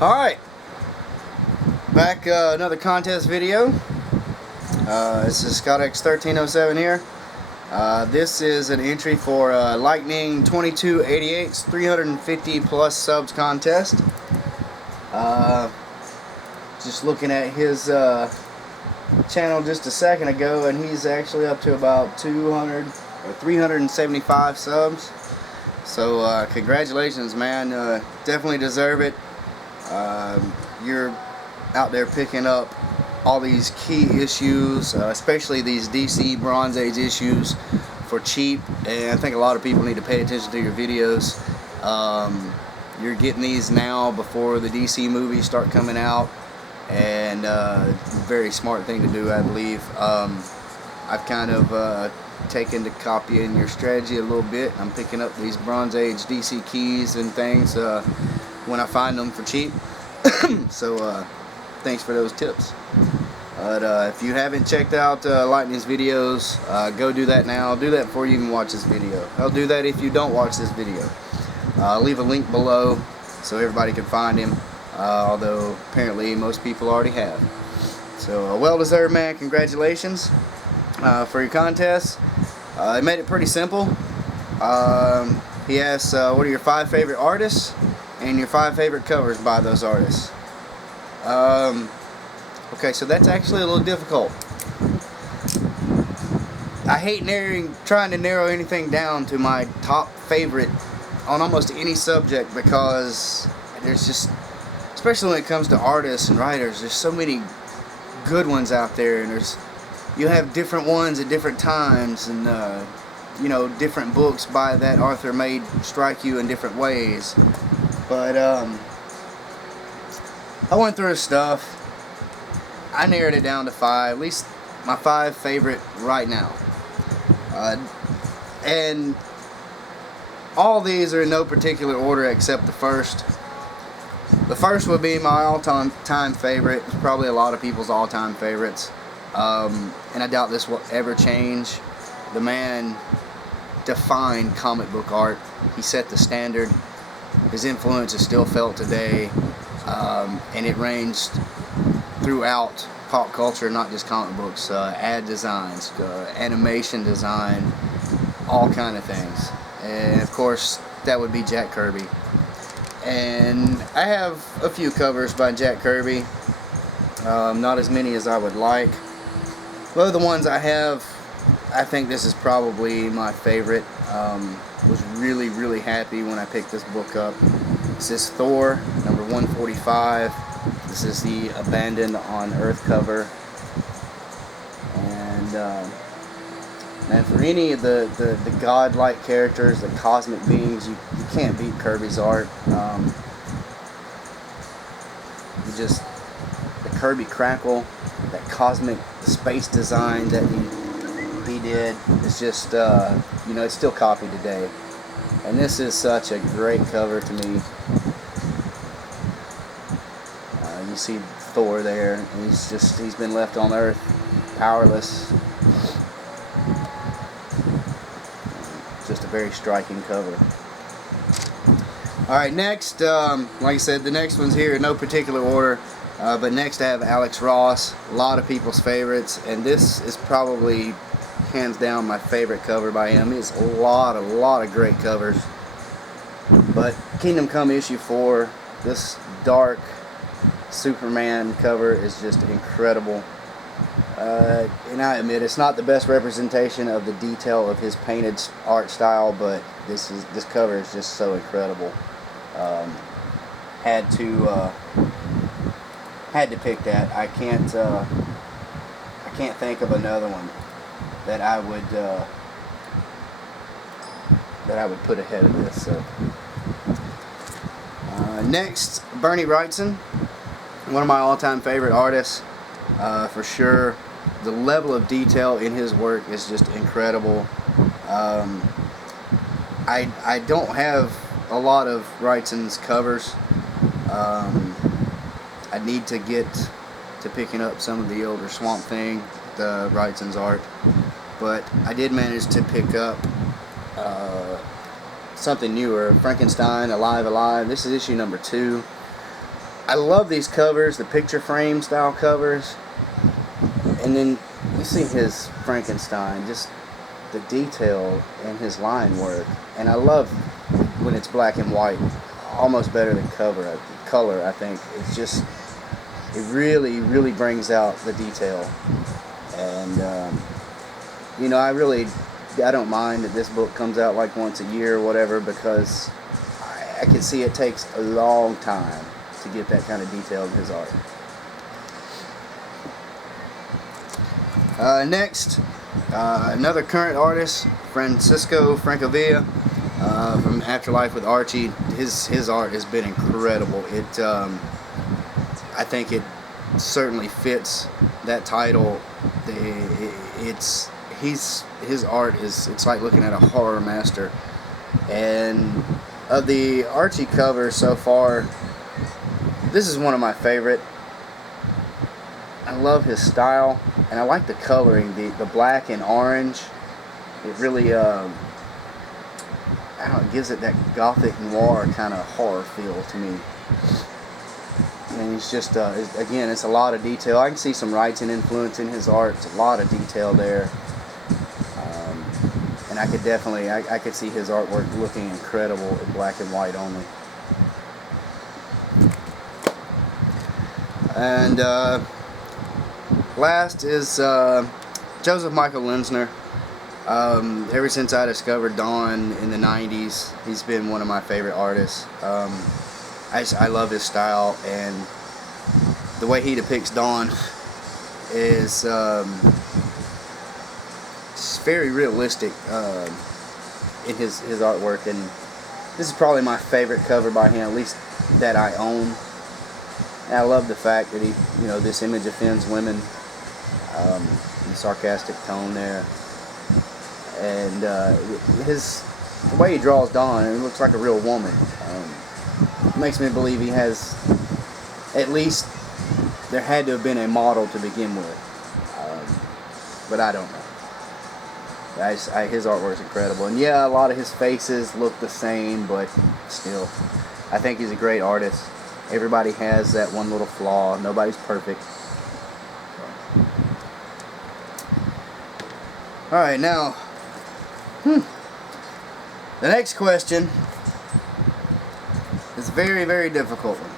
Alright, back another contest video. This is ScottX1307 here. This is an entry for Lightning2288's 350 plus subs contest. Just looking at his channel just a second ago, and he's actually up to about 200 or 375 subs. So congratulations, man. Definitely deserve it. You're out there picking up all these key issues, especially these DC Bronze Age issues, for cheap, and I think a lot of people need to pay attention to your videos. You're getting these now before the DC movies start coming out, and very smart thing to do, I believe. I've kind of taken to copying your strategy a little bit. I'm picking up these Bronze Age DC keys and things when I find them for cheap. So thanks for those tips. But if you haven't checked out Lightning's videos, go do that now. I'll do that before you even watch this video. I'll do that if you don't watch this video. I'll leave a link below so everybody can find him, although apparently most people already have. So well deserved, man. Congratulations for your contest. It made it pretty simple. He asks what are your 5 favorite artists and your 5 favorite covers by those artists. Okay, so that's actually a little difficult. I hate trying to narrow anything down to my top favorite on almost any subject, because there's just, especially when it comes to artists and writers, there's so many good ones out there, and you have different ones at different times, and you know, different books by that author may strike you in different ways. But I went through his stuff. I narrowed it down to 5, at least my 5 favorite right now. And all these are in no particular order except the first. The first would be my all-time favorite. It's probably a lot of people's all-time favorites. And I doubt this will ever change. The man defined comic book art. He set the standard. His influence is still felt today, and it ranged throughout pop culture, not just comic books, ad designs, animation design, all kind of things. And of course, that would be Jack Kirby. And I have a few covers by Jack Kirby, not as many as I would like. But of the ones I have, I think this is probably my favorite. Was really happy when I picked this book up. This is Thor, number 145. This is the Abandoned on Earth cover. And man, for any of the godlike characters, the cosmic beings, you can't beat Kirby's art. Just the Kirby crackle, that cosmic space design that he did is just, you know, it's still copied today. And this is such a great cover to me. You see Thor there, and he's been left on Earth powerless. Just a very striking cover. Alright, next, like I said, the next one's here in no particular order. But next I have Alex Ross, a lot of people's favorites, and this is probably hands down my favorite cover by him. It's a lot of great covers. But Kingdom Come issue 4, this dark Superman cover is just incredible. And I admit it's not the best representation of the detail of his painted art style, but this cover is just so incredible. Had to pick that. I can't think of another one that I would put ahead of this. So next, Bernie Wrightson, one of my all-time favorite artists, for sure. The level of detail in his work is just incredible. I don't have a lot of Wrightson's covers. I need to get to picking up some of the older Swamp Thing, the Wrightson's art, but I did manage to pick up something newer, Frankenstein Alive! This is issue number 2. I love these covers, the picture frame style covers. And then you see his Frankenstein, just the detail in his line work. And I love when it's black and white, almost better than color, I think. It's just, it really, really brings out the detail. And, you know, I don't mind that this book comes out like once a year or whatever, because I can see it takes a long time to get that kind of detail in his art. Next, another current artist, Francisco Francavilla, from Afterlife with Archie. His art has been incredible. I think it certainly fits that title. His art it's like looking at a horror master. And of the Archie covers so far, this is one of my favorite. I love his style, and I like the coloring, the black and orange. It really, I don't know, it gives it that gothic noir kind of horror feel to me. And he's just, again, it's a lot of detail. I can see some Wrighton influence in his art. It's a lot of detail there. And I could definitely, I could see his artwork looking incredible in black and white only. And last is Joseph Michael Linsner. Ever since I discovered Dawn in the 90s, he's been one of my favorite artists. I love his style, and the way he depicts Dawn is it's very realistic in his artwork, and this is probably my favorite cover by him, at least that I own. And I love the fact that this image offends women, the sarcastic tone there, and the way he draws Dawn, it looks like a real woman. Makes me believe he has, at least there had to have been a model to begin with, but I don't know. His artwork is incredible, and yeah, a lot of his faces look the same, but still, I think he's a great artist. Everybody has that one little flaw. Nobody's perfect. Alright, now, the next question is a very, very difficult one.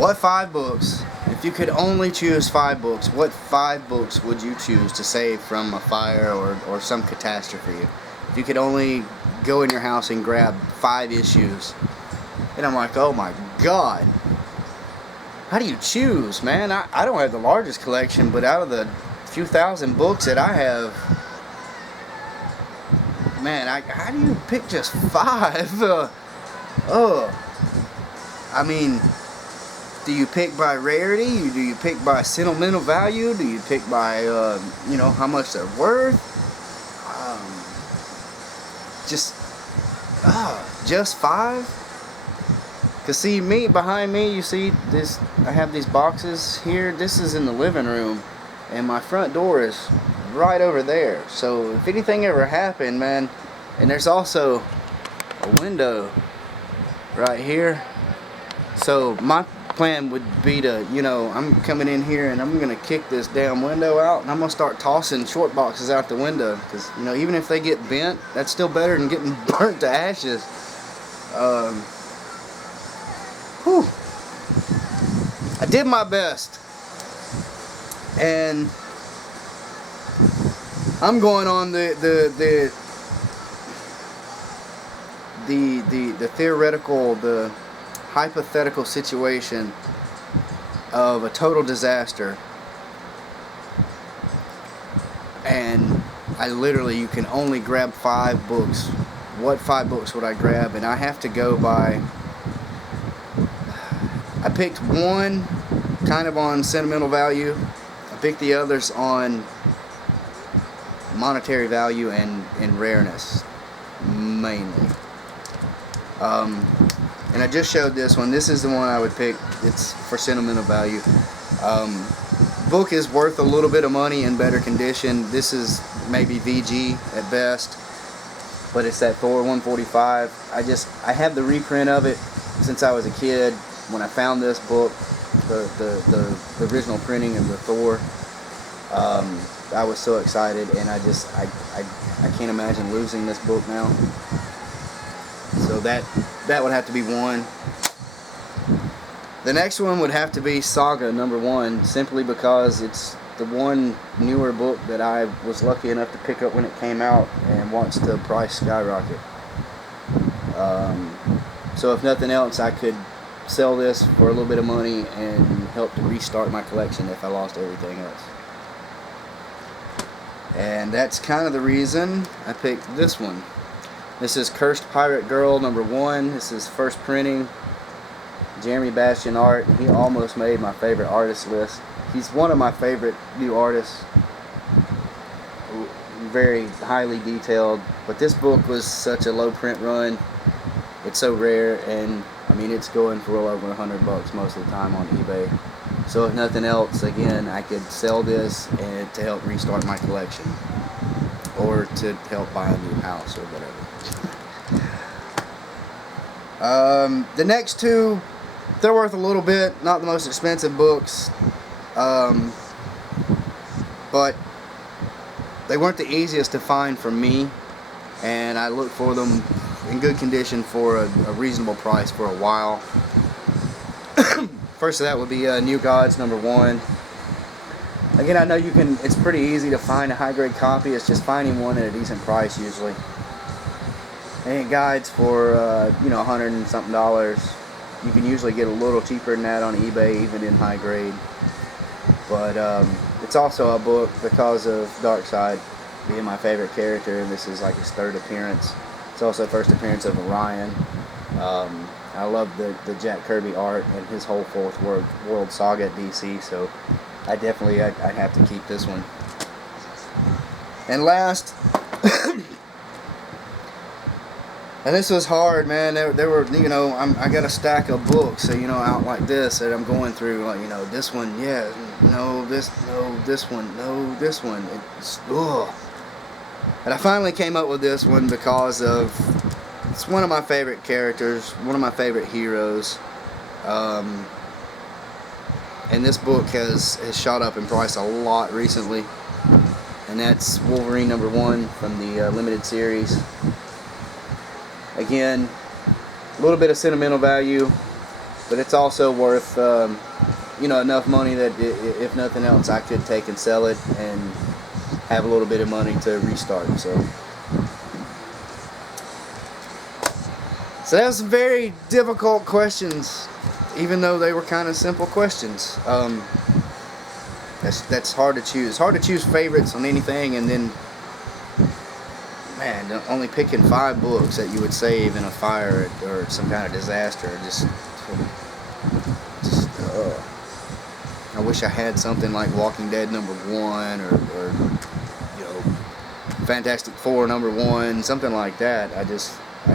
What 5 books, if you could only choose 5 books, what 5 books would you choose to save from a fire or some catastrophe? If you could only go in your house and grab 5 issues. And I'm like, oh my God. How do you choose, man? I don't have the largest collection, but out of the few thousand books that I have, man, how do you pick just 5? I mean, do you pick by rarity? Do you pick by sentimental value? Do you pick by, how much they're worth? Just 5? Because see, behind me, you see this, I have these boxes here. This is in the living room, and my front door is right over there. So if anything ever happened, man, and there's also a window right here. So my plan would be to, I'm coming in here and I'm going to kick this damn window out, and I'm going to start tossing short boxes out the window. Because, even if they get bent, that's still better than getting burnt to ashes. I did my best, and I'm going on the theoretical, the hypothetical situation of a total disaster, and you can only grab 5 books. What 5 books would I grab? And I have to go by, I picked one kind of on sentimental value. I picked the others on monetary value and rareness, mainly. And I just showed this one. This is the one I would pick. It's for sentimental value. Book is worth a little bit of money in better condition. This is maybe VG at best, but it's that Thor 145. I have the reprint of it since I was a kid. when I found this book, the original printing of the Thor, I was so excited, and I can't imagine losing this book now. So that would have to be one. The next one would have to be Saga #1, simply because it's the one newer book that I was lucky enough to pick up when it came out and watched the price skyrocket. So if nothing else, I could sell this for a little bit of money and help to restart my collection if I lost everything else. And that's kind of the reason I picked this one. This is Cursed Pirate Girl #1. This is first printing. Jeremy Bastian art. He almost made my favorite artist list. He's one of my favorite new artists. Very highly detailed. But this book was such a low print run. It's so rare, and I mean, it's going for well over $100 most of the time on eBay. So if nothing else, again, I could sell this and to help restart my collection, or to help buy a new house or whatever. The next two, they're worth a little bit, not the most expensive books, but they weren't the easiest to find for me, and I looked for them in good condition for a reasonable price for a while. First of that would be New Gods #1. Again, I know you can, it's pretty easy to find a high grade copy. It's just finding one at a decent price usually. And guides for you know, $100 and something. You can usually get a little cheaper than that on eBay, even in high grade. But it's also a book because of Darkseid being my favorite character, and this is like his third appearance. It's also first appearance of Orion. I love the Jack Kirby art and his whole Fourth World Saga at DC, so I'd have to keep this one. And last, and this was hard, man. There were, you know, I got a stack of books, so, you know, out like this that I'm going through, like, you know, this one, yeah, no, this one, no, this one. It's, ugh. And I finally came up with this one because of, it's one of my favorite characters, one of my favorite heroes. And this book has shot up in price a lot recently. And that's Wolverine #1 from the limited series. Again, a little bit of sentimental value, but it's also worth, you know, enough money that if nothing else, I could take and sell it and have a little bit of money to restart. So that was some very difficult questions, even though they were kind of simple questions. That's hard to choose. It's hard to choose favorites on anything, and then, man, only picking 5 books that you would save in a fire or some kind of disaster. I wish I had something like Walking Dead #1 or you know, Fantastic Four #1, something like that. I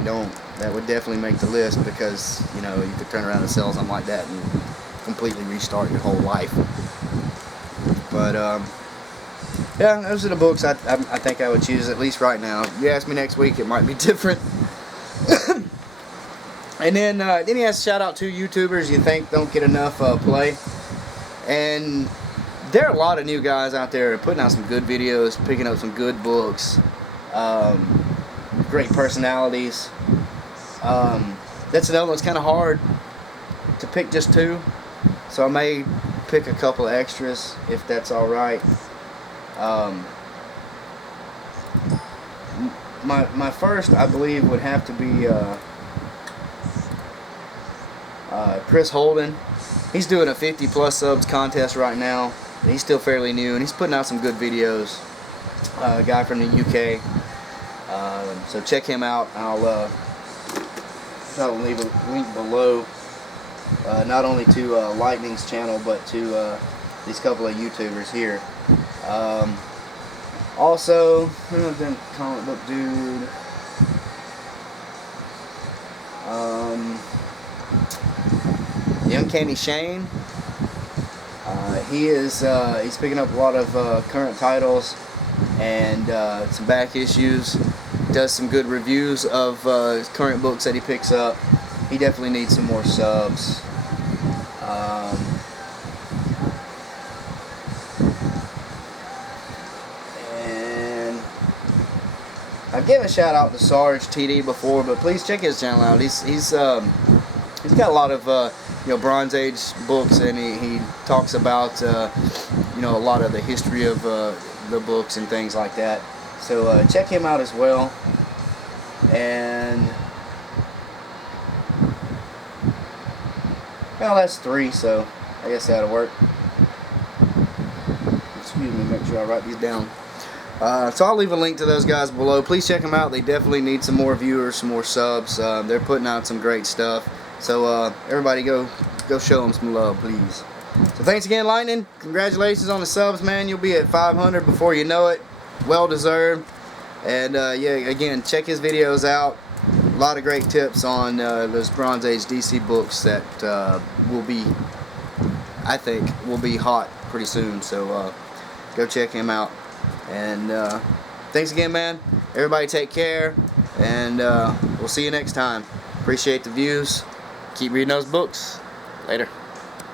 don't. That would definitely make the list, because, you know, you could turn around and sell something like that and completely restart your whole life. But yeah, those are the books I think I would choose, at least right now. If you ask me next week, it might be different. And then he has a shout out to YouTubers you think don't get enough play. And there are a lot of new guys out there putting out some good videos, picking up some good books, great personalities. That's another one that's kind of hard to pick just 2, so I may pick a couple of extras if that's alright. My first, I believe, would have to be Chris Holden. He's doing a 50+ subs contest right now. He's still fairly new, and he's putting out some good videos. A guy from the UK. So check him out. I'll leave a link below, not only to Lightning's channel, but to these couple of YouTubers here. Also, then comic book dude. The Uncanny Shane. He's picking up a lot of current titles and some back issues. Does some good reviews of current books that he picks up. He definitely needs some more subs. And I've given a shout out to Sarge TD before, but please check his channel out. He's got a lot of you know, Bronze Age books, and he talks about you know, a lot of the history of the books and things like that. So check him out as well. And well, that's 3, so I guess that'll work. Excuse me, make sure I write these down. So I'll leave a link to those guys below. Please check them out. They definitely need some more viewers, some more subs. They're putting out some great stuff. So everybody go show them some love, please. So thanks again, Lightning. Congratulations on the subs, man. You'll be at 500 before you know it. Well deserved. And yeah, again, check his videos out. A lot of great tips on those Bronze Age DC books that will be, I think, will be hot pretty soon. So go check him out. And thanks again, man. Everybody take care, and we'll see you next time. Appreciate the views. Keep reading those books. Later.